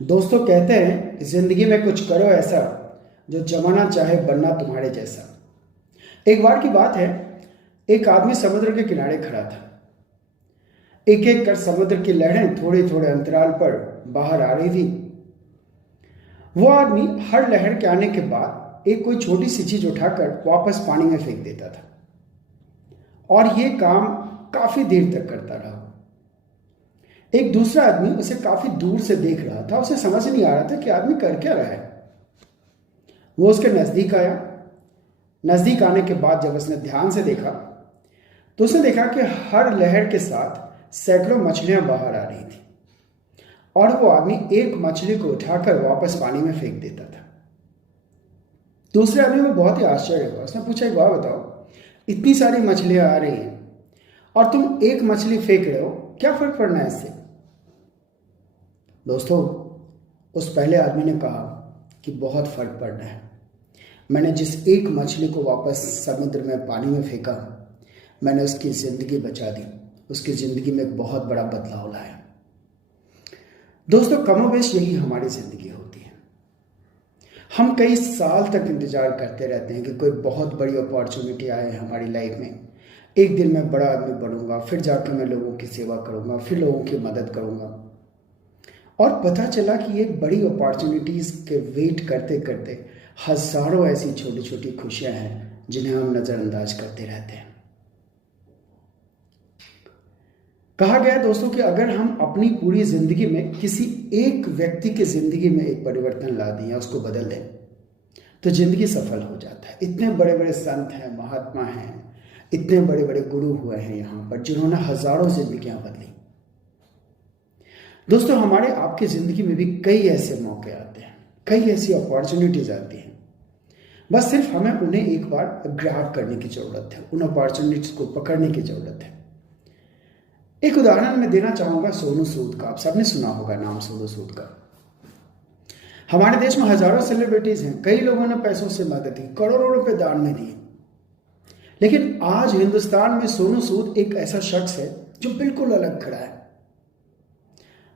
दोस्तों कहते हैं कि जिंदगी में कुछ करो ऐसा जो जमाना चाहे बनना तुम्हारे जैसा। एक बार की बात है, एक आदमी समुद्र के किनारे खड़ा था। एक एक कर समुद्र की लहरें थोड़े थोड़े अंतराल पर बाहर आ रही थी। वो आदमी हर लहर के आने के बाद एक कोई छोटी सी चीज उठाकर वापस पानी में फेंक देता था और ये काम काफी देर तक करता रहा। एक दूसरा आदमी उसे काफी दूर से देख रहा था। उसे समझ नहीं आ रहा था कि आदमी कर क्या रहा है। वो उसके नजदीक आया। नजदीक आने के बाद जब उसने ध्यान से देखा तो उसने देखा कि हर लहर के साथ सैकड़ों मछलियां बाहर आ रही थी और वो आदमी एक मछली को उठाकर वापस पानी में फेंक देता था। दूसरे आदमी को बहुत ही आश्चर्य हुआ। उसने पूछा, एक बात बताओ, इतनी सारी मछलियां आ रही हैं और तुम एक मछली फेंक रहे हो, क्या फर्क पड़ना है इससे? दोस्तों, उस पहले आदमी ने कहा कि बहुत फर्क पड़ना है। मैंने जिस एक मछली को वापस समुद्र में पानी में फेंका, मैंने उसकी ज़िंदगी बचा दी, उसकी ज़िंदगी में एक बहुत बड़ा बदलाव लाया। दोस्तों, कमोबेश यही हमारी ज़िंदगी होती है। हम कई साल तक इंतज़ार करते रहते हैं कि कोई बहुत बड़ी अपॉर्चुनिटी आए हमारी लाइफ में। एक दिन मैं बड़ा आदमी बनूंगा, फिर जाकर मैं लोगों की सेवा करूंगा, फिर लोगों की मदद करूंगा। और पता चला कि ये बड़ी अपॉर्चुनिटीज़ के वेट करते करते हज़ारों ऐसी छोटी छोटी खुशियां हैं जिन्हें हम नज़रअंदाज करते रहते हैं। कहा गया दोस्तों कि अगर हम अपनी पूरी ज़िंदगी में किसी एक व्यक्ति की ज़िंदगी में एक परिवर्तन ला दें या उसको बदल दें तो ज़िंदगी सफल हो जाता है। इतने बड़े बड़े संत हैं, महात्मा हैं, इतने बड़े बड़े गुरु हुए हैं यहाँ पर जिन्होंने हज़ारों ज़िंदगियाँ बदली। दोस्तों, हमारे आपकी ज़िंदगी में भी कई ऐसे मौके आते हैं, कई ऐसी अपॉर्चुनिटीज़ आती हैं। बस सिर्फ हमें उन्हें एक बार ग्रैब करने की ज़रूरत है, उन अपॉर्चुनिटीज़ को पकड़ने की ज़रूरत है। एक उदाहरण मैं देना चाहूँगा सोनू सूद का। आप सबने सुना होगा नाम सोनू सूद का। हमारे देश में हज़ारों सेलिब्रिटीज़ हैं, कई लोगों ने पैसों से मदद की, करोड़ों रुपए दान में दिए। लेकिन आज हिंदुस्तान में सोनू सूद एक ऐसा शख्स है जो बिल्कुल अलग खड़ा है।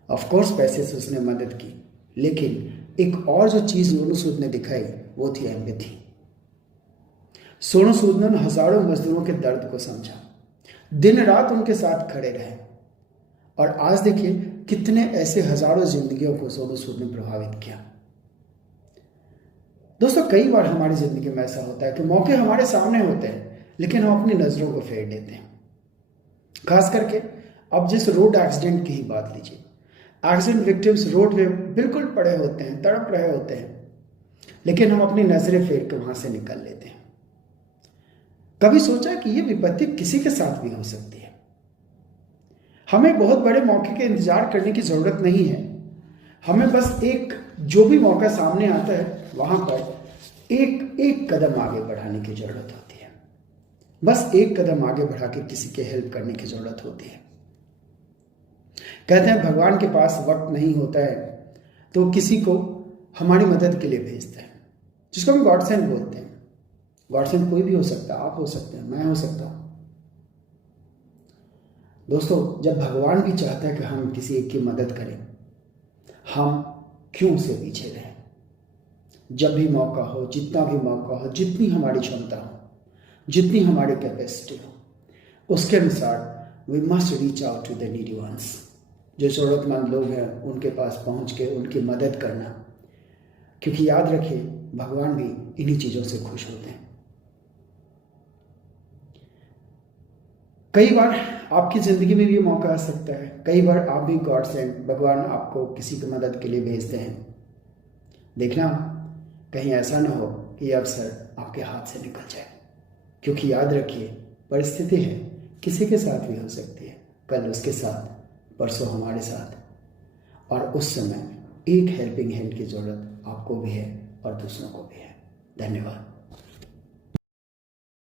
ऑफ कोर्स पैसे से उसने मदद की, लेकिन एक और जो चीज सोनू सूद ने दिखाई वो थी एम्पैथी। सोनू सूद ने हजारों मजदूरों के दर्द को समझा, दिन रात उनके साथ खड़े रहे और आज देखिए कितने ऐसे हजारों जिंदगियों को सोनू सूद ने प्रभावित किया। दोस्तों, कई बार हमारी जिंदगी में ऐसा होता है कि मौके हमारे सामने होते हैं लेकिन हम अपनी नजरों को फेर देते हैं। खास करके अब जिस रोड एक्सीडेंट की ही बात लीजिए, एक्सीडेंट विक्टिम्स रोड पे बिल्कुल पड़े होते हैं, तड़प रहे होते हैं, लेकिन हम अपनी नजरें फेर के वहां से निकल लेते हैं। कभी सोचा कि यह विपत्ति किसी के साथ भी हो सकती है। हमें बहुत बड़े मौके के इंतजार करने की जरूरत नहीं है। हमें बस एक जो भी मौका सामने आता है वहां पर एक एक कदम आगे बढ़ाने की जरूरत होती है। बस एक कदम आगे बढ़ा के किसी के हेल्प करने की जरूरत होती है। कहते हैं भगवान के पास वक्त नहीं होता है तो किसी को हमारी मदद के लिए भेजता है, जिसको हम गॉड सेंड बोलते हैं। गॉड सेंड कोई भी हो सकता है, आप हो सकते हैं, मैं हो सकता हूं। दोस्तों, जब भगवान भी चाहता है कि हम किसी एक की मदद करें, हम क्यों उसे पीछे रहें? जब भी मौका हो, जितना भी मौका हो, जितनी हमारी क्षमता हो, जितनी हमारी कैपेसिटी हो, उसके अनुसार we must reach out to the needy ones. जो ज़रूरतमंद लोग हैं उनके पास पहुंच के उनकी मदद करना, क्योंकि याद रखिए भगवान भी इन्हीं चीज़ों से खुश होते हैं। कई बार आपकी ज़िंदगी में भी मौका आ सकता है, कई बार आप भी गॉड सेंड, भगवान आपको किसी की मदद के लिए भेजते हैं। देखना कहीं ऐसा ना हो कि ये अवसर आपके हाथ से निकल जाए, क्योंकि याद रखिए परिस्थिति है, किसी के साथ भी हो सकती है, कल उसके साथ, परसों हमारे साथ, और उस समय एक हेल्पिंग हैंड की ज़रूरत आपको भी है और दूसरों को भी है। धन्यवाद।